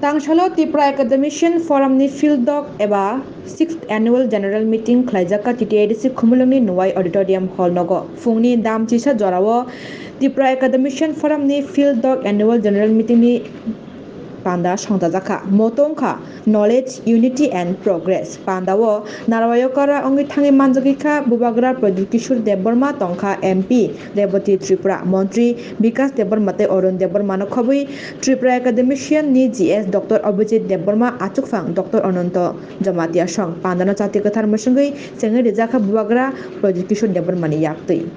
Tangshalo Tipra Academician Forum ni Field Dog eba 6th Annual General Meeting Khlaijaka TTADC Khumulungni Nuwai Auditorium Hall Nogo Fungni Dam Chisa Jorawo Tipra Academician Forum ni Field Dog Annual General Meeting ni Panda Songtajaka Motongka Knowledge, Unity and Progress Pandawo Narawayokara Ongi Tangi Manjagika Bubagra Pradukishur Deborma Tongka MP Devoti Tripura Montri Bikas Debormate Orun Debormano Khobui Tripura Academician ni GS Dr. Abhijit Deborma Achukfang Dr. Ononto Jamatia Song Pandano Chati Kathar Musungui Sengi Rijaka Bubagra Pradukishur Debormani Yaktui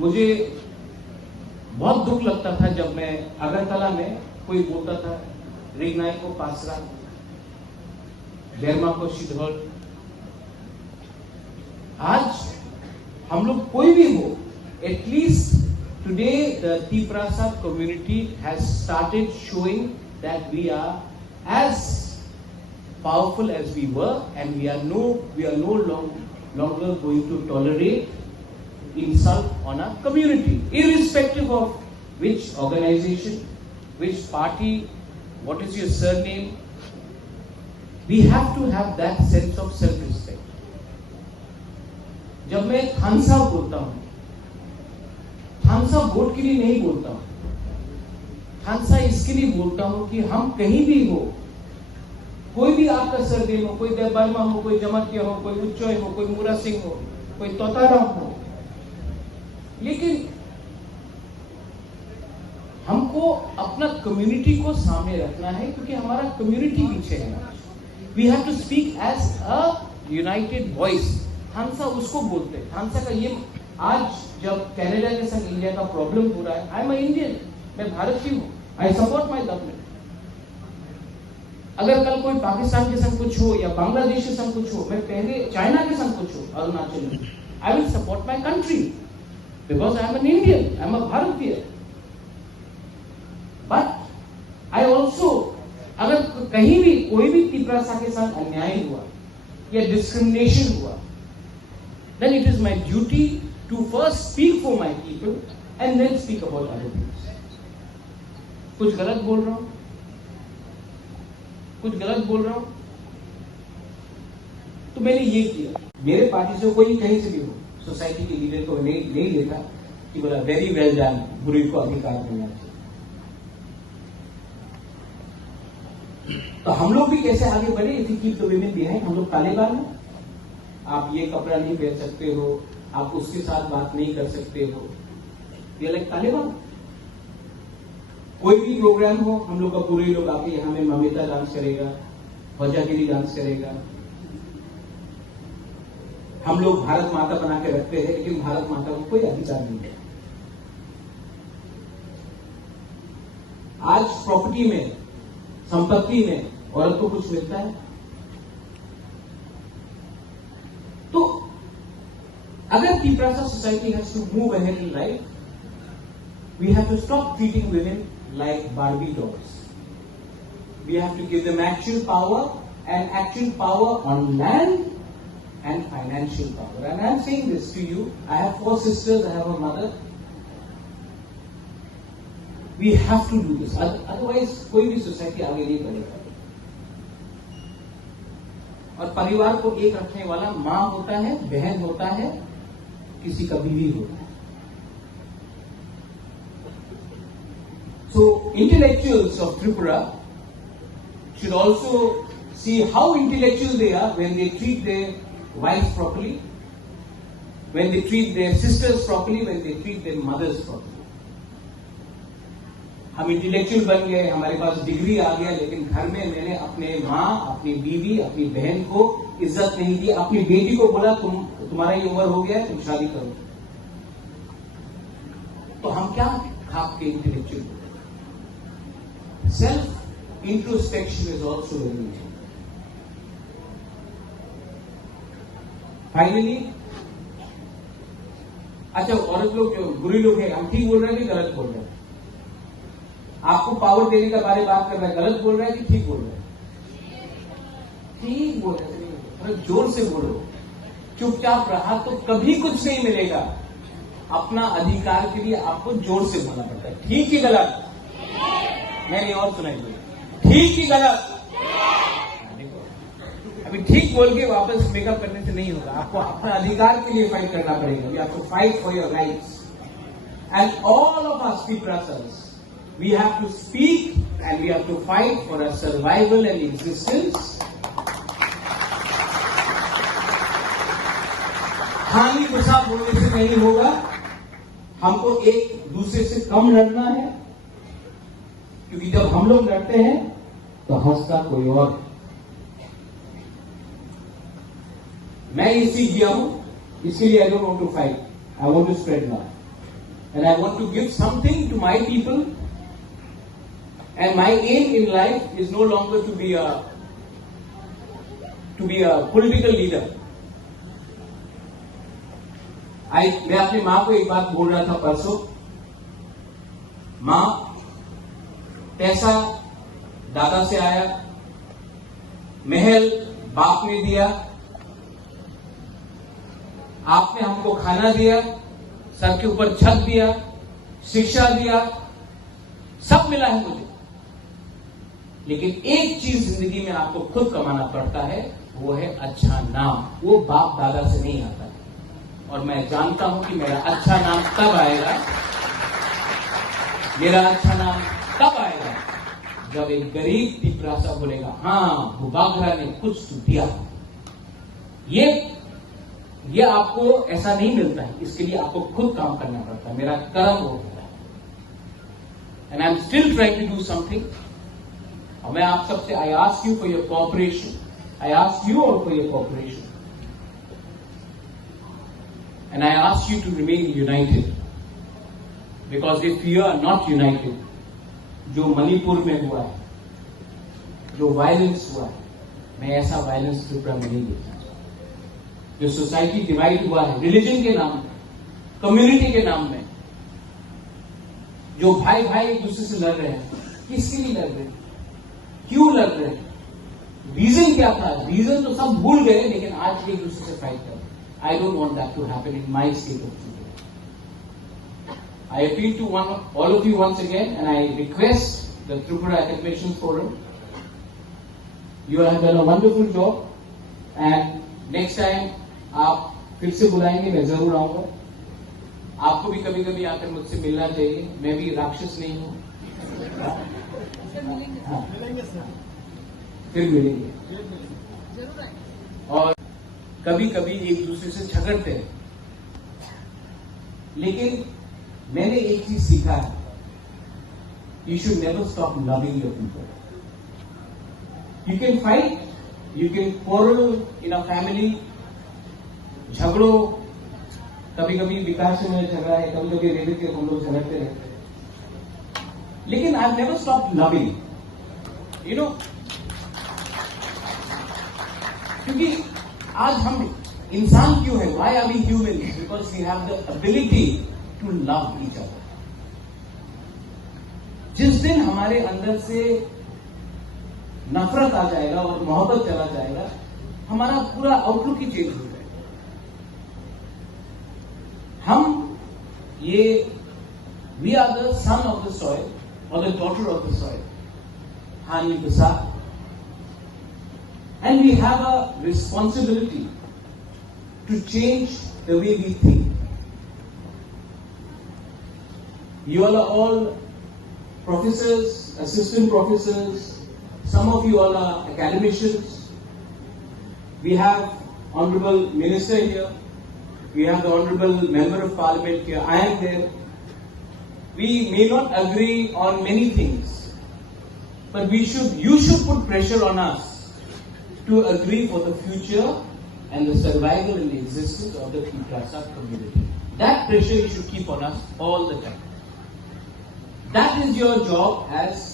मुझे बहुत दुख लगता था जब मैं अगरतला में कोई बोलता था रिगनाई को पासरा डेरमा को शिधौल। आज हम लोग कोई भी हो at least today the Tiprasa community has started showing that we are as powerful as we were and we are no longer going to tolerate insult on our community, irrespective of which organization, which party, what is your surname. We have to have that sense of self-respect. जब मैं खानसा बोलता हूं, खानसा vote के लिए नहीं बोलता हूं, खानसा इसके लिए बोलता हूं कि हम कहीं भी हो, कोई भी आपका सरनेम हो, कोई देवबर्मा हो, कोई जमातिया हो, कोई उच्चोय हो, कोई मूरा सिंह हो, कोई तोताराम हो, लेकिन हमको अपना कम्युनिटी को सामने रखना है क्योंकि हमारा कम्युनिटी पीछे है। We have to speak as a united voice. खानसा उसको बोलते हैं। खानसा का ये आज जब कनाडा के संग इंडिया का प्रॉब्लम हो रहा है, आई एम इंडियन, मैं भारतीय हूं, आई सपोर्ट माई गवर्नमेंट। अगर कल कोई पाकिस्तान के संग कुछ हो या बांग्लादेश के संग कुछ हो, मैं पहले चाइना के संग कुछ हो अरुणाचल में, I will support my country because I am an Indian, I am a Bharatiya. But I also, अगर कहीं भी कोई भी तिप्रासा के साथ अन्याय हुआ या डिस्क्रिमिनेशन हुआ, then it is my duty to first speak for my people and then speak about other things. कुछ गलत बोल रहा हूं, कुछ गलत बोल रहा हूं, तो मैंने ये किया। मेरे पार्टी से कोई कहीं से भी हो, सोसाइटी के लीडर को नहीं लेता कि बोला वेरी वेल डन, बुरी को अधिकार मिलना चाहिए। तो हम लोग भी कैसे आगे बढ़े, if you keep the women behind. हम लोग तालिबान हैं, आप ये कपड़ा नहीं पहन सकते हो, आप उसके साथ बात नहीं कर सकते हो, ये लाइक तालिबान। कोई भी प्रोग्राम हो, हम लोग का पूरे लोग आके यहां में ममिता डांस करेगा, वजागिरी डांस करेगा। हम लोग भारत माता बना के रखते हैं, लेकिन भारत माता को कोई अधिकार नहीं है। आज प्रॉपर्टी में, संपत्ति में औरत को कुछ मिलता है? तो अगर Tiprasa society has to move ahead in life, we have to stop treating women like Barbie dolls. We have to give them actual power and actual power on land and financial power. And I am saying this to you. I have 4 sisters, I have a mother. We have to do this. Otherwise, कोई भी society आगे नहीं बढ़ेगा। और परिवार को एक रखने वाला मां होता है, बहन होता है, किसी का बीवी होता है। So, intellectuals of Tripura should also see how intellectual they are when they treat their wives properly, when they treat their sisters properly, when they treat their mothers properly. हम इंटेलेक्चुअल बन गए, हमारे पास डिग्री आ गया, लेकिन घर में मैंने अपने माँ, अपनी बीवी, अपनी बहन को इज्जत नहीं दी। अपनी बेटी को बोला तुम्हारा ये उम्र हो गया, तुम शादी करो। तो हम क्या खाप के intellectual? Self introspection is also very important. Finally, अच्छा औरत लोग जो बुरी लोग हैं, हम ठीक बोल रहे हैं कि गलत बोल रहे हैं? आपको पावर देने का बारे बात कर रहा है, गलत बोल रहा है कि ठीक बोल रहा है? ठीक बोल रहे हैं, जोर से बोलो। चुपचाप रहा तो कभी कुछ नहीं मिलेगा। अपना अधिकार के लिए आपको जोर से बोलना पड़ता है। ठीक ही गलत? मैंने और सुनाई दो ठीक की गलत। देखो अभी ठीक बोल के वापस मेकअप करने से नहीं होगा, आपको अपने अधिकार के लिए फाइट करना पड़ेगा। We have to fight for your rights and all of us peoples we have to speak and we have to fight for a survival and existence. हानि गुस्सा बोलने से नहीं होगा, हमको एक दूसरे से कम लड़ना है, क्योंकि जब हम लोग लड़ते हैं तो हंसता कोई और। मैं ये सीख गया हूं, इसके लिए I don't want to fight, I want to spread love and I want to give something to my people and my aim in life is no longer to be a political leader. मैं अपनी मां को एक बात बोल रहा था परसों, मां पैसा दादा से आया, महल बाप ने दिया, आपने हमको खाना दिया, सर के ऊपर छत दिया, शिक्षा दिया, सब मिला है मुझे, लेकिन एक चीज जिंदगी में आपको खुद कमाना पड़ता है, वो है अच्छा नाम। वो बाप दादा से नहीं आता है। और मैं जानता हूं कि मेरा अच्छा नाम तब आएगा, मेरा अच्छा नाम तब आएगा जब एक गरीब तिपरासा बोलेगा हाँ भूबाघरा ने कुछ तो दिया। ये आपको ऐसा नहीं मिलता है, इसके लिए आपको खुद काम करना पड़ता है। मेरा कर्म वो होता है and I am still trying to do something. और मैं आप सबसे I ask you for your cooperation, I ask you all for your cooperation and I ask you to remain united, because if you are not united, जो मणिपुर में हुआ है, जो violence हुआ है, मैं ऐसा वायलेंस त्रिपुरा में नहीं देखा। जो सोसाइटी डिवाइड हुआ है रिलीजन के नाम में, कम्युनिटी के नाम में, जो भाई भाई एक दूसरे से लड़ रहे हैं, किसके लिए लड़ रहे हैं, क्यों लड़ रहे हैं, रीजन क्या था? रीजन तो सब भूल गए, लेकिन आज एक दूसरे से फाइट कर रहे हैं। I don't want that to happen in my state of Tripura. I appeal to all of you once again, and I request the Tripura Academicians Forum. You have done a wonderful job, and next time आप फिर से बुलाएंगे, मैं जरूर आऊंगा। आपको भी कभी कभी आकर मुझसे मिलना चाहिए, मैं भी राक्षस नहीं हूं। फिर मिलेंगे और कभी कभी एक दूसरे से झगड़ते हैं, लेकिन मैंने एक चीज सीखा है, you should never stop loving your people. You can fight, you can quarrel in a family, झगड़ो, कभी कभी विकास से मेरा झगड़ा है, कभी कभी रेडियो के हम लोग झगड़ते रहते हैं, लेकिन I have never stop loving, you know. क्योंकि आज हम इंसान क्यों है? Why are we human? Because we have the ability to love each other. जिस दिन हमारे अंदर से नफरत आ जाएगा और मोहब्बत चला जाएगा, हमारा पूरा आउटलुक ही चेंज हो जाएगा। हम ये we are the son of the soil और the daughter of the soil, हानि गुस्सा, and we have a responsibility to change the way we think. You all are all professors, assistant professors, some of you all are academicians. We have Honorable Minister here, we have the Honorable Member of Parliament here, I am there. We may not agree on many things, but you should put pressure on us to agree for the future and the survival and the existence of the Tiprasa community. That pressure you should keep on us all the time. That is your job as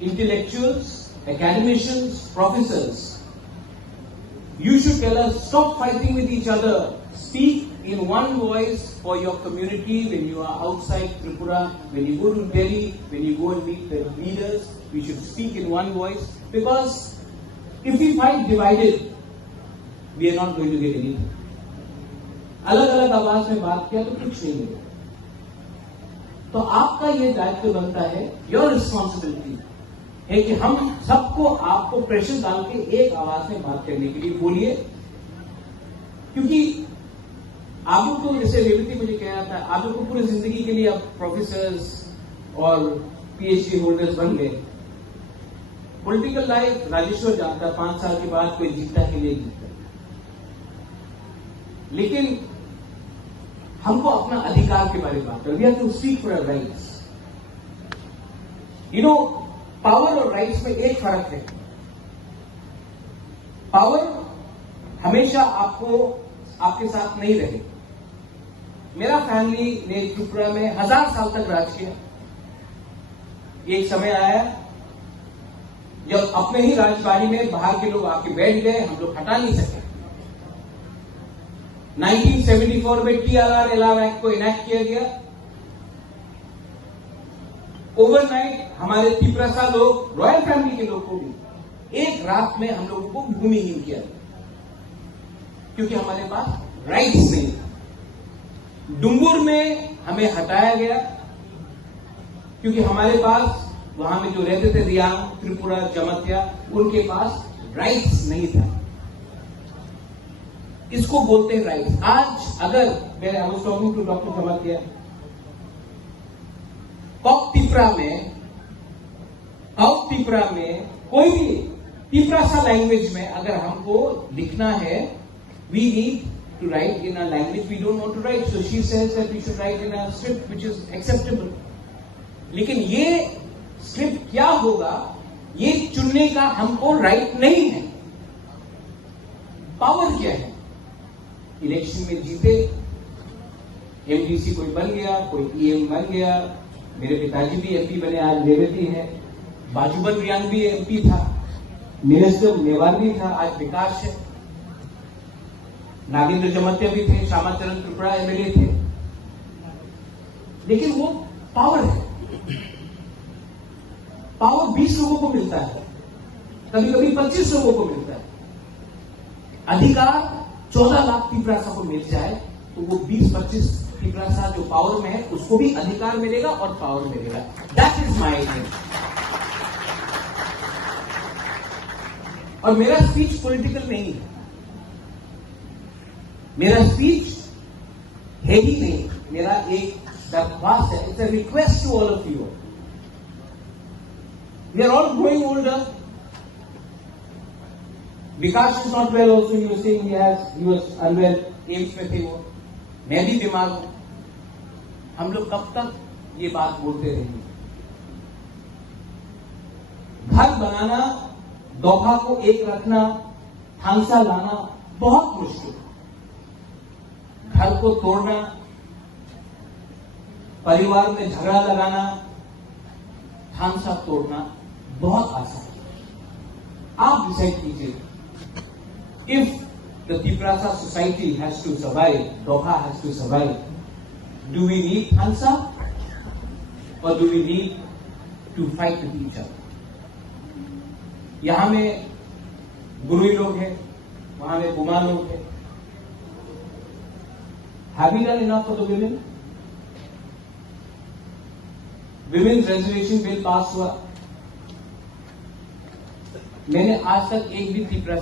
intellectuals, academicians, professors. You should tell us, stop fighting with each other. Speak in one voice for your community when you are outside Tripura, when you go to Delhi, when you go and meet the leaders. We should speak in one voice, because if we fight divided, we are not going to get anything. अलग अलग आवाज में बात किया तो कुछ नहीं होगा। तो आपका ये दायित्व बनता है, योर रिस्पॉन्सिबिलिटी है कि हम सबको आपको प्रेशर डाल के एक आवाज में बात करने के लिए बोलिए। क्योंकि आप लोग तो, जैसे रेवती मुझे कह रहा था, आप लोग को पूरी जिंदगी के लिए आप प्रोफेसर्स और पीएचडी होल्डर्स बन गए। पॉलिटिकल लाइफ राजेश्वर जानता, 5 साल के बाद कोई जीतता कि नहीं जीतता, लेकिन हमको अपना अधिकार के बारे में बात करें। We have to speak for our rights. You know, power और राइट्स में एक फर्क है। पावर हमेशा आपको आपके साथ नहीं रहे। मेरा फैमिली ने त्रिपुरा में 1000 साल तक राज किया। एक समय आया जब अपने ही राजबाड़ी में बाहर के लोग आके बैठ गए, हम लोग हटा नहीं सके। 1974 में TRR अलाव एक्ट को इनैक्ट किया गया। ओवरनाइट हमारे त्रिपुरा लोग, रॉयल फैमिली के लोग को भी एक रात में हम लोगों को भूमिहीन किया, क्योंकि हमारे पास राइट्स नहीं था। डुम्बुर में हमें हटाया गया क्योंकि हमारे पास वहां में जो रहते थे रियांग, त्रिपुरा, जमतिया, उनके पास राइट्स नहीं था। इसको बोलते हैं राइट्स। आज अगर मैं I was talking to doctor Jamatia, कॉक त्रिपुरा में कोई भी त्रिपुरा लैंग्वेज में अगर हमको लिखना है, we need to write in a language we don't want to write, so she says that we should write in a script which is acceptable. लेकिन ये स्क्रिप्ट क्या होगा, ये चुनने का हमको राइट नहीं है। पावर क्या है? इलेक्शन में जीते, एमडीसी कोई बन गया, कोई ईएम बन गया। मेरे पिताजी भी एमपी बने, आज रेवती है। बाजूबन रियांग भी एमपी था, मिनिस्टर मेवार भी था, आज विकास है। नागेंद्र जमतिया भी थे, श्यामाचरण त्रिपुरा एमएलए थे। लेकिन वो पावर है। पावर 20 लोगों को मिलता है, कभी कभी 25 लोगों को मिलता है। अधिकार 14 लाख त्रिपुरा को मिल जाए तो वो 20-25 त्रिपुरा जो पावर में है उसको भी अधिकार मिलेगा और पावर मिलेगा। That is my aim. और मेरा स्पीच पॉलिटिकल नहीं है, मेरा स्पीच है ही नहीं। मेरा एक दरख्वास्त है, it's a request to all of you. We are all growing older. Vikas is not well also, you saying he was unwell, AIIMS में थे वो। मैं भी बीमार हूं। हम लोग कब तक ये बात बोलते रहेंगे? घर बनाना, दोहा को एक रखना, थांसा लाना बहुत मुश्किल है। घर को तोड़ना, परिवार में झगड़ा लगाना, थांसा तोड़ना बहुत आसान है। आप डिसाइड कीजिए। If the Tiprasa society has to survive, Doha has to survive, do we need Hansa or do we need to fight with each other? यहां में गुरुई लोग हैं, वहां में बुमा लोग हैं। Have we done enough for the women? Women's reservation bill पास हुआ। मैंने आज तक एक भी त्रिपुरा